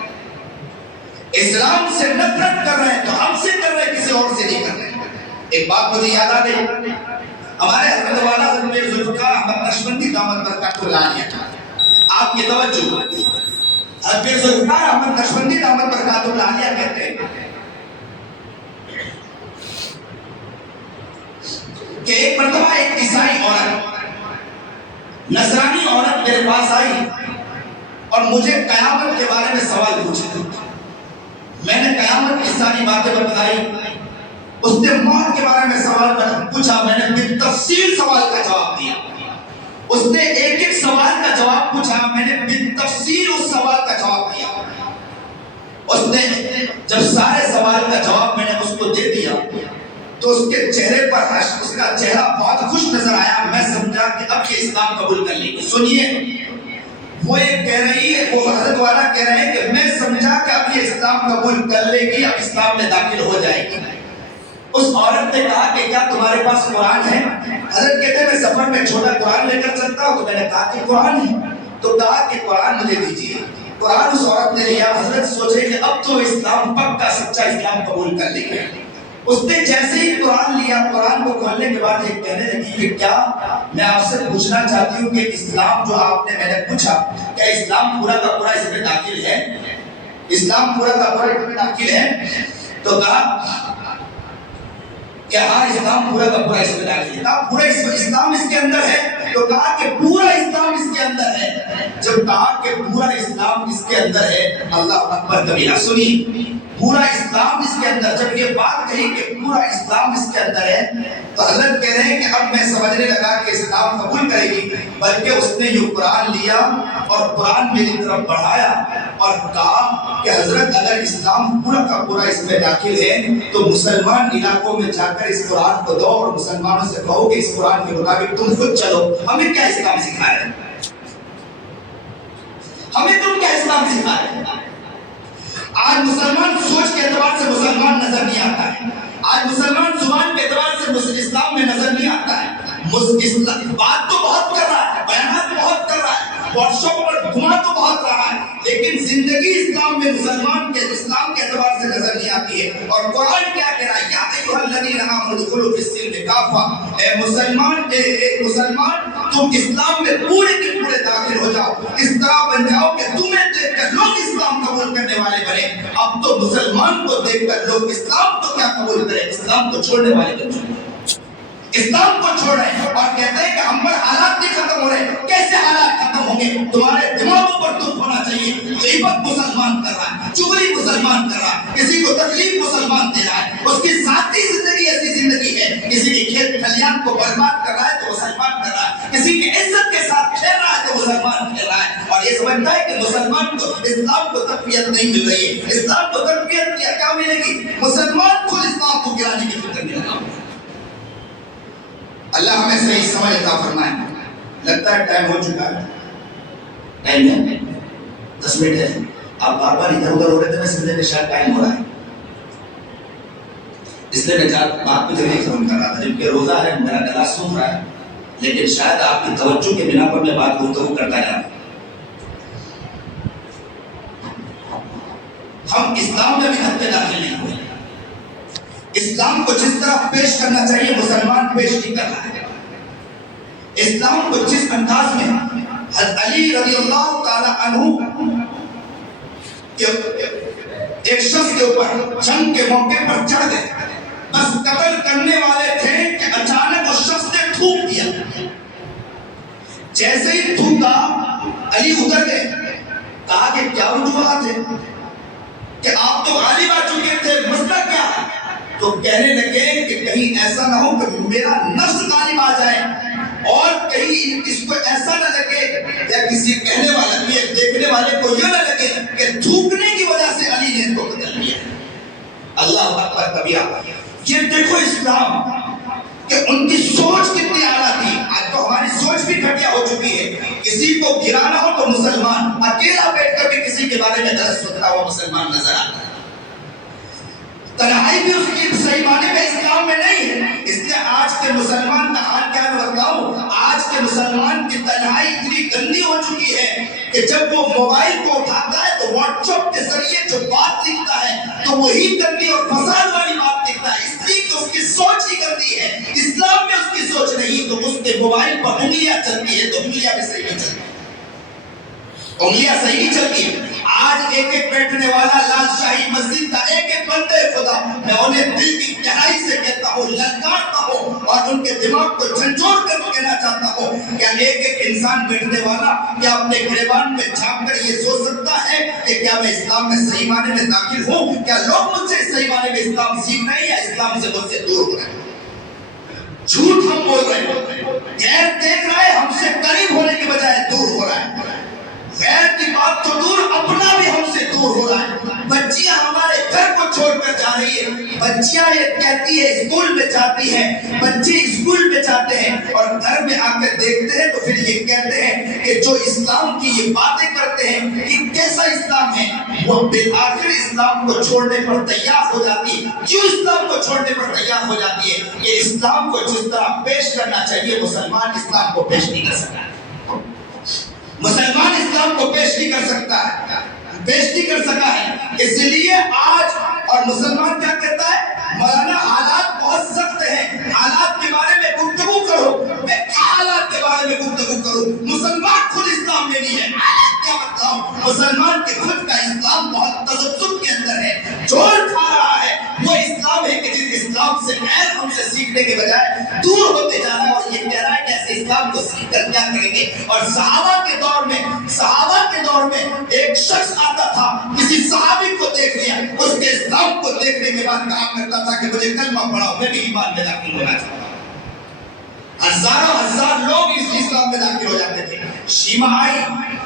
اسلام سے نفرت کر رہے تو ہم سے کر رہے، کسی اور سے نہیں کر رہے۔ ایک بات مجھے یاد آ گئی، ہمارے حضرت والا حضرت میر ذوالفقار احمد نقشبندی دامت برکاتہ اللہ علیہ، آپ کی توجہ، حضرت میر ذوالفقار احمد نقشبندی دامت برکاتہ اللہ علیہ کہتے ہیں کہ ایک مرتبہ ایک عیسائی عورت، نصرانی عورت میرے پاس آئی اور مجھے قیامت کے بارے میں سوال پوچھے۔ میں نے قیامت کی ساری باتیں بتائی، اس نے موت کے بارے میں سوال پوچھا، میں نے بالتفصیل سوال کا جواب دیا۔ اس نے ایک ایک سوال کا جواب پوچھا، میں نے بالتفصیل اس سوال کا جواب دیا۔ اس نے جب سارے سوال کا جواب میں نے اس کو دے دیا تو اس کے چہرے پر اس کا چہرہ بہت خوش نظر آیا۔ میں سمجھا کہ اب یہ اسلام قبول کر لے گی۔ سنیے، وہ یہ کہہ رہی ہے، وہ حضرت والا کہہ رہے ہیں کہ میں سمجھا کہ اب یہ اسلام قبول کر لے گی، اب اسلام میں داخل ہو جائے گی۔ اس عورت نے کہا کہ کیا تمہارے پاس قرآن ہے؟ حضرت کہتے ہیں میں سفر میں چھوٹا قرآن لے کر چلتا ہوں، تو میں نے کہا کہ قرآن ہے، تو کہا کہ قرآن مجھے دیجیے۔ قرآن اس عورت نے لیا۔ حضرت سوچے کہ اب تو اسلام پکا سچا اسلام قبول کر لے گا۔ اس نے جیسے ہی قرآن لیا، قرآن کو کھولنے کے بعد یہ کہنے لگی کہ کیا میں آپ سے پوچھنا چاہتی ہوں کہ اسلام جو آپ نے، میں نے پوچھا کیا اسلام پورا کا پورا اس میں داخل ہے؟ اسلام پورا کا پورا اس میں داخل ہے؟ تو کہا کہ ہاں اسلام پورا کا پورا اس میں داخل ہے۔ کہا پورا اسلام اس کے اندر ہے؟ تو کہا کہ پورا اسلام اس کے اندر ہے۔ جب کہا کہ پورا اسلام اس کے اندر ہے، اللہ اکبر کبیرہ، سنی، پورا اسلام اس کے اندر، جب یہ بات کہی کہ پورا اسلام اس کے اندر ہے تو حضرت کہہ رہے ہیں کہ اب میں سمجھنے لگا کہ اسلام قبول کرے گی، بلکہ اس نے یہ قرآن لیا اور قرآن میری طرف بڑھایا اور کہا کہ حضرت اگر اسلام پورا کا پورا اس میں داخل ہے تو مسلمان علاقوں میں جا کر اس قرآن کو دو اور مسلمانوں سے کہو کہ اس قرآن کے مطابق تم خود چلو۔ ہمیں کیا اسلام سکھا رہے ہیں؟ ہمیں تم کیا اسلام سکھا رہے ہیں؟ آج مسلمان سوچ کے اعتبار سے مسلمان نظر نہیں آتا ہے، آج مسلمان زبان کے اعتبار سے اسلام میں نظر نہیں آتا ہے۔ بات تو بہت کر رہا ہے، بیانات بہت کر رہا ہے، واٹس ایپ پر دھواں تو بہت رہا ہے لیکن زندگی اسلام میں اسلام کے اعتبار سے نظر نہیں آتی ہے. اور قرآن کیا کہہ رہا ہے؟ یا ایھا الذین آمنوا ادخلوا فی السلم کافہ. اے مسلمان تم اسلام میں پورے کے پورے داخل ہو جاؤ. اس طرح بن جاؤ کہ تمہیں دیکھ کر لوگ اسلام قبول کرنے والے بنے. اب تو مسلمان کو دیکھ کر لوگ اسلام کو کیا قبول کریں؟ اسلام کو چھوڑنے والے بن جائیں. اسلام کو چھوڑ رہے ہیں اور کہتے ہیں کہ ہم پر حالات نہیں ختم ہو رہے. کیسے حالات ختم ہوں گے؟ تمہارے دماغوں پر دکھ ہونا چاہیے. غیبت مسلمان کر رہا ہے, چغلی مسلمان کر رہا ہے, کسی کو تکلیف مسلمان دے رہا ہے, اس کی ذاتی زندگی ایسی زندگی ہے, کسی کے کھیت کھلیان کو برباد کر رہا ہے تو مسلمان کر رہا ہے, کسی کی عزت کے ساتھ کھیل رہا ہے تو مسلمان کھیل رہا ہے, اور یہ سمجھتا ہے کہ مسلمان کو اسلام کو تقویت نہیں مل رہی ہے. اسلام کو تقویت کیا ملے گی؟ مسلمان خود اسلام کو گرانے کی فکر نہیں لگا. اللہ ہمیں صحیح سمجھ عطا فرمائے. لگتا ہے ٹائم ہو چکا ہے. ٹائم ہے 10 منٹ ہے. آپ بار بار ادھر ادھر ہو رہے تھے, میں سمجھے کہ شاید ٹائم ہو رہا ہے, اس لیے میں بات کو جلدی ختم کر رہا تھا. جبکہ روزہ ہے, میرا گلا سوکھ رہا ہے, لیکن شاید آپ کی توجہ کے بنا پر میں بات گفتگو کرتا جا رہا ہوں. ہم اسلام میں بھی ہفتے داخل نہیں ہوئے. اسلام کو جس طرح پیش کرنا چاہیے مسلمان پیش نہیں کر رہا ہے. اسلام کو جس انداز میں حضرت علی رضی اللہ تعالی عنہ ایک شخص کے اوپر جنگ کے موقع پر چڑھ گئے, بس قتل کرنے والے تھے کہ اچانک اس شخص نے تھوک دیا. جیسے ہی تھوکا علی ادھر گئے, کہا کہ کیا وجوہات ہے کہ آپ تو غالب آ چکے تھے, مسئلہ کیا ہے؟ تو کہنے لگے کہ کہیں ایسا نہ ہو کہ میرا نفس غالب آ جائے اور کہیں اس کو ایسا نہ لگے یا کسی کہنے والا دیکھنے والے کو یہ نہ لگے کہ تھوکنے کی وجہ سے علی نے ان کو قتل کیا. اللہ اکبر کبیرہ. یہ دیکھو اسلام کہ ان کی سوچ کتنی اعلیٰ تھی. آج تو ہماری سوچ بھی گھٹیا ہو چکی ہے. کسی کو گرانا ہو تو مسلمان اکیلا بیٹھ کر بھی کسی کے بارے میں غلط سنتا ہوا مسلمان نظر آتا ہے. تنہائی بھی اس کی صحیح معنی میں اسلام میں نہیں ہے. اس لیے آج کے مسلمان کا حال کیا میں بتاؤں, آج کے مسلمان کی تنہائی اتنی گندی ہو چکی ہے کہ جب وہ موبائل کو اٹھاتا ہے تو واٹس ایپ کے ذریعے جو بات لکھتا ہے تو وہی گندی اور فساد والی بات لکھتا ہے. اس لیے کہ اس کی سوچ ہی گندی ہے. اسلام میں اس کی سوچ نہیں, تو اس کے موبائل پر انگلیاں چلتی ہے تو انگلیاں بھی صحیح نہیں چلتی, انگلیاں صحیح چلتی ہے. آج ایک ایک بیٹھنے والا لال شاہی مسجد کا ایک ایک بندے خدا, میں انہیں دل کی گہرائی سے کہتا ہوں, للکارتا ہوں اور ان کے دماغ کو جھنجھوڑ کر کہنا چاہتا ہوں کہ ایک ایک انسان بیٹھنے والا کیا اپنے گریبان میں جھانک کر یہ سوچ سکتا ہے کہ کیا میں اسلام میں صحیح معنی میں داخل ہوں, کیا لوگ مجھ سے صحیح معنی میں اسلام سیکھ رہے ہیں یا اسلام سے مجھ سے دور ہو رہے ہیں. جھوٹ ہم بول رہے ہیں, غیر دیکھ رہا ہے ہم سے قریب ہونے کی بجائے دور ہو رہا ہے. غیر کی بات تو دور, اپنا بھی ہم سے دور ہو رہا ہے. بچیاں ہمارے گھر کو چھوڑ کر جا رہی ہے. بچیاں یہ کہتی ہے اسکول میں جاتی ہیں, بچے اسکول میں جاتے ہیں اور گھر میں آ کر دیکھتے ہیں تو پھر یہ کہتے ہیں کہ جو اسلام کی یہ باتیں کرتے ہیں یہ کیسا اسلام ہے. وہ بالآخر اسلام کو چھوڑنے پر تیار ہو جاتی ہے. کیوں اسلام کو چھوڑنے پر تیار ہو جاتی ہے؟ کہ اسلام کو جس طرح پیش کرنا چاہیے مسلمان اسلام کو پیش نہیں کر سکتا. مسلمان اسلام کو پیش نہیں کر سکتا ہے, پیش نہیں کر سکا ہے. اس لیے آج اور مسلمان کیا کہتا ہے, مولانا حالات بہت سخت ہیں, حالات کے بارے میں گفتگو کرو. میں حالات کے بارے میں گفتگو کروں, مسلمان خود اسلام میں نہیں ہے. کیا بتاؤں, مسلمان کے خود کا اسلام بہت تذبذب کے اندر ہے, جوڑ کھا رہا ہے. وہ اسلام ہے کہ جس اسلام سے غیر ہم سے سیکھنے کے بجائے دور ہوتے جا رہا ہے اور یہ کہہ رہا ہے کہ ایسے اسلام کو سیکھ کر کیا کریں گے. اور صحابہ کے دور میں ایک شخص آتا تھا, کسی صحابی کو دیکھ لیا, اس کے اسلام کو دیکھنے کے بعد کہا کرتا تھا کہ مجھے کلمہ پڑھاؤ, میں بھی ایمان میں داخل ہونا چاہتا ہوں. ہزاروں ہزار لوگ اس اسلام میں داخل ہو جاتے تھے. شیعہ آئی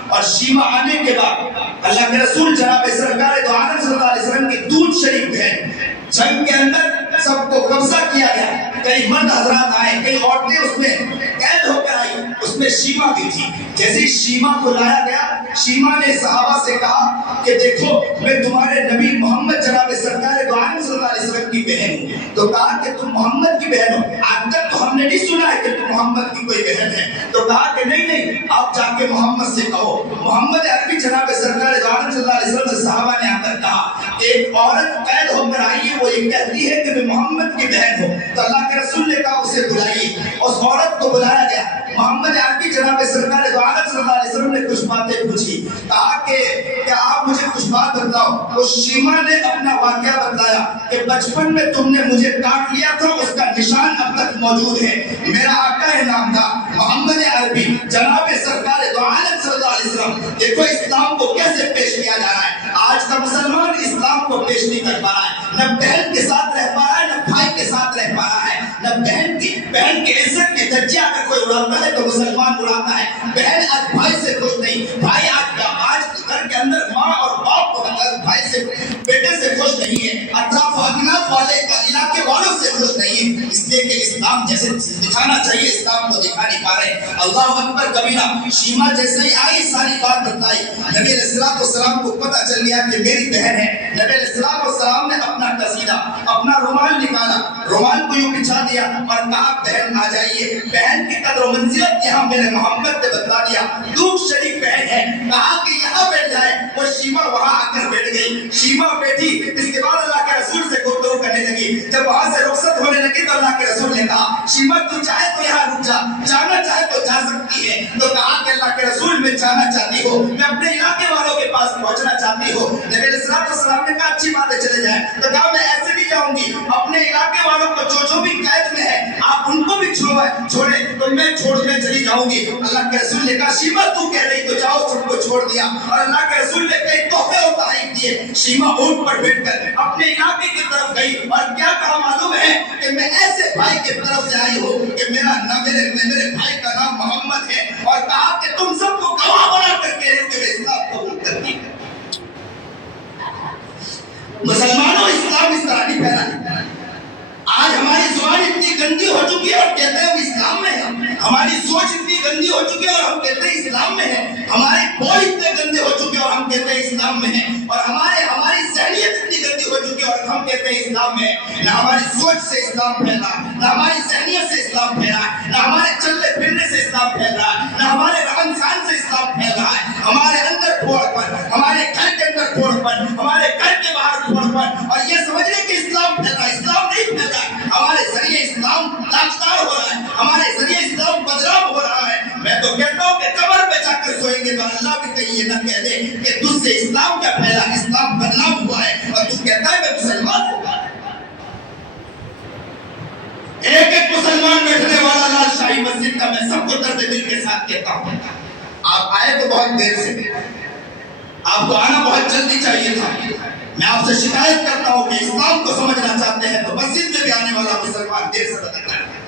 اور شیعہ آنے کے بعد اللہ کے رسول جناب سرکار دو عالم صلی اللہ علیہ وسلم کی دودھ شریف بہن, جنگ کے اندر سب کو قبضہ کیا گیا. کئی مرد حضرات آئے, کئی عورتیں اس میں قید ہو کر آئی, اس میں شیما بھی تھی. جیسے شیما کو لایا گیا, شیما نے صحابہ سے کہا کہ دیکھو میں تمہارے نبی محمد جناب سرکار دو عالم صلی اللہ علیہ وسلم محمد کی بہن ہوں. تو کہا کہ تم محمد کی بہن ہو. آج تک تو ہم نے نہیں سنا ہے کہ تم محمد کی کوئی بہن ہے. تو کہا کہ نہیں آپ جا کے محمد سے کہو. محمد عربی جناب سرکار دو عالم صلی اللہ علیہ وسلم سے صحابہ نے آ کر کہا ایک عورت قید ہو کر آئی ہے, وہ یہ کہتی ہے کہ میں محمد کی بہن ہوں. تو اللہ کے رسول نے کہا اسے بلائیے. اس عورت کو بلایا گیا. محمد عربی جناب سرکار دو عالم صلی اللہ علیہ وسلم نے کچھ باتیں پوچھی. کہا کہ آپ مجھے کچھ بات بتلاؤ. تو شیما نے اپنا واقعہ بتایا کہ بچپن میں تم نے مجھے کاٹ لیا تھا, اس کا نشان اب تک موجود ہے. میرا آقا ہے نام تھا محمد عربی جناب سرکار دو عالم صلی اللہ علیہ وسلم. دیکھو اسلام کو کیسے پیش کیا جا رہا ہے. آج کا مسلمان اسلام کو پیش نہیں کر پا رہا ہے. نہ بہن کے ساتھ رہ پا رہا ہے, نہ بھائی کے ساتھ رہ پا رہا ہے. نہ بہن کی عزت کی دھجیاں اگر کوئی اڑاتا ہے تو مسلمان اڑاتا ہے. بہن آج بھائی سے خوش نہیں, بھائی آج گھر کے اندر ماں اور باپ کو بھائی سے بیٹے سے خوش نہیں ہے, اطراف و اکناف والے علاقے والوں سے خوش نہیں ہے. اس لیے کہ اسلام جیسے دکھانا چاہیے اسلام کو دکھا نہیں پا رہے. اللہ اکبر کبیرہ. شیما جیسے ہی آئی ساری بات بتائی. نبی علیہ السلام کو پتہ چل گیا کہ میری بہن ہے. نبی علیہ السلام نے اپنا قصیدہ اپنا رومال نکالا, رومال کو یوں بچھا دیا اور کہا بہن آ جائیے. بہن کی قدر و منزلت یہاں میرے محمد نے بتا دیا. دودھ شریف بہن ہے. کہا کہ یہاں بیٹھ جائے. وہ شیما وہاں آ کر بیٹھ گئی. شیما بیٹھی. اس کے بعد اللہ کے رسول سے گفتگو کرنے لگی. جب وہاں سے رخصت ہونے لگی تو اللہ کے رسول نے کہا شیما تو چاہے تو یہاں رک جا, جانا چاہے تو جا سکتی ہے. تو کہا کہ اللہ کے رسول میں جانا چاہتی ہو, میں اپنے علاقے والوں کے پاس پہنچنا چاہتی ہو. نبی علیہ السلام نے کہا اچھی بات ہے چلے جائیں. تو کہا میں ایسے بھی جاؤں گی, اپنے علاقے والوں کو جو بھی قید میں ہے آپ ان کو بھی چھوڑیں تو میں چھوڑنے چلی جاؤں گی. اللہ کے رسول نے کہا شیما تو کہہ رہی تو جاؤ, سب کو چھوڑ دیا. اور اللہ کے رسول نے کئی تحفے و تحائف دیے. شیما اونٹ پر بیٹھ کر اپنے علاقے کی طرف گئی اور کیا کہا معلوم ہے کہ میں ایسے بھائی کی طرف سے آئی ہوں کہ میرے بھائی کا نام محمد ہے. اور کہا کہ تم سب کو گواہ بنا کر کے اسلام قبول کرتی ہے. مسلمانوں اسلام اس طرح نہیں پھیلا. آج ہماری زبان اتنی گندی ہو چکی ہے اور کہتے ہیں ہم اسلام میں ہیں. ہماری سوچ اتنی گندی ہو چکی ہے اور ہم کہتے ہیں اسلام میں ہیں. ہمارے بول اتنے گندے ہو چکے اور ہم کہتے ہیں اسلام میں ہیں. اور ہماری ذہنیت اتنی گندی ہو چکی ہے اور ہم کہتے ہیں اسلام میں ہیں. نہ ہماری سوچ سے اسلام پھیل رہا ہے, نہ ہماری ذہنیت سے اسلام پھیل رہا ہے, نہ ہمارے چلنے پھرنے سے اسلام پھیل رہا ہے, نہ ہمارے رہن سہن سے اسلام پھیل رہا ہے. ہمارے اندر پھوڑ پر, ہمارے گھر کے اندر پھوڑ پر, ہمارے گھر کے باہر پھوڑ پر, اور یہ سمجھنے کہ اسلام پھیل رہا ہے. اسلام نہیں پھیل رہا ہے. ہمارے ذریعے اسلام داغدار ہو رہا ہے, ہمارے ذریعے اسلام بدنام ہو رہا ہے. میں تو کہتا ہوں کہ قبر پہ جا کر سوئیں گے تو اللہ بھی کہیں یہ نہ کہہ دے کہ تجھ سے اسلام کا پھیلا, اسلام بدنام ہوا ہے اور تو کہتا ہے میں مسلمان ہوں. ایک مسلمان بیٹھنے والا لال شاہی مسجد کا میں سب کو درد دل کے ساتھ کہتا ہوں آپ آئے تو بہت دیر سے, آپ کو آنا بہت جلدی چاہیے تھا. میں آپ سے شکایت کرتا ہوں کہ اسلام کو سمجھنا چاہتے ہیں تو مسجد میں بھی آنے والا مسلمان دیر سے بدلتا ہے.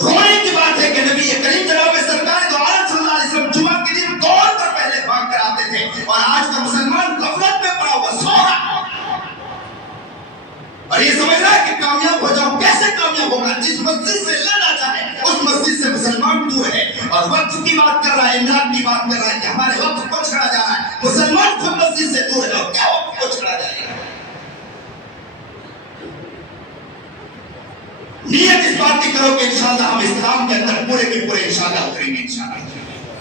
رونے کی بات ہے کہ نبی کریم جناب سرکار دو عالم صلی اللہ علیہ وسلم جمعہ کے دن دوڑ کر پہلے بھاگ کر آتے تھے اور آج کا مسلمان غفلت میں پڑا ہوا سو رہا اور یہ سمجھ رہا ہے کہ کامیاب ہو جاؤ. کیسے کامیاب ہوگا؟ جس مسجد سے لڑنا چاہے اس مسجد سے مسلمان دور ہے اور وقت کی بات کر رہا ہے, امداد کی بات کر رہا ہے کہ ہمارے وقت کو چھڑا جا رہا ہے. مسلمان خود مسجد سے دور ہے اور کیا وقت کو چھڑا جائے گا. نیت اس بات کی کرو کہ انشاءاللہ ہم اسلام کے اندر پورے کے پورے انشاءاللہ اتریں گے. انشاءاللہ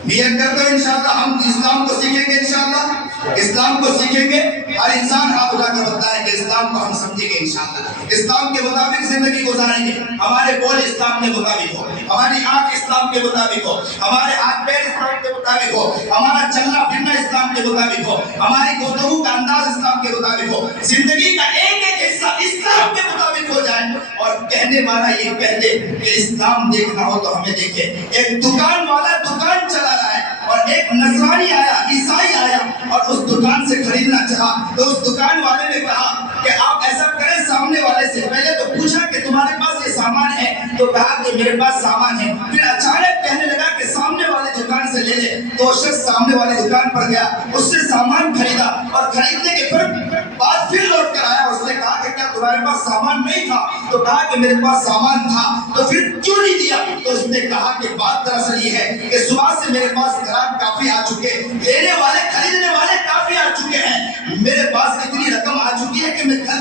نیت کرتے ہیں انشاءاللہ ہم اسلام کو سیکھیں گے. انشاءاللہ اسلام کو سیکھیں گے. ہر انسان ہاتھ اٹھا کر بتائے کہ اسلام کو ہم سمجھیں گے. انشاءاللہ اسلام کے مطابق زندگی گزاریں گے. ہمارے بول اسلام کے مطابق ہو, ہماری آنکھ اسلام کے مطابق ہو, ہمارے ہاتھ پیر اسلام کے مطابق ہو, ہمارا چلنا پھرنا اسلام کے مطابق ہو, ہماری گفتگو کا انداز اسلام کے مطابق ہو, زندگی کا ایک ایک حصہ اسلام کے مطابق ہو جائے. اور کہنے والا یہ کہہ دے کہ اسلام دیکھنا ہو تو ہمیں دیکھے. ایک دکان والا دکان چلا رہا ہے اور ایک نصرانی آیا, عیسائی آیا اور اس دکان سے خریدنا چاہا تو اس دکان والے نے کہا کہ آپ ایسا کریں, سامنے والے سے پہلے تو پوچھا کہ تمہارے پاس یہ سامان ہے, تو کہا کہ میرے پاس سامان ہے. پھر اچانک کہنے لگا کہ سامنے والے دکان سے لے لے. تو شخص سامنے والے دکان پر گیا, اس سے سامان خریدا اور خریدنے کے بعد پھر لوٹ کر آیا. اس نے کہا کہ کیا تمہارے پاس سامان نہیں تھا؟ تو کہا کہ میرے پاس سامان تھا. تو پھر کیوں نہیں دیا؟ تو اس نے کہا کہ بات دراصل یہ ہے کہ صبح سے میرے پاس گراہک کافی آ چکے, لینے والے خریدنے والے کافی آ چکے ہیں, میرے پاس اتنی رقم آ چکی ہے کہ میں گھر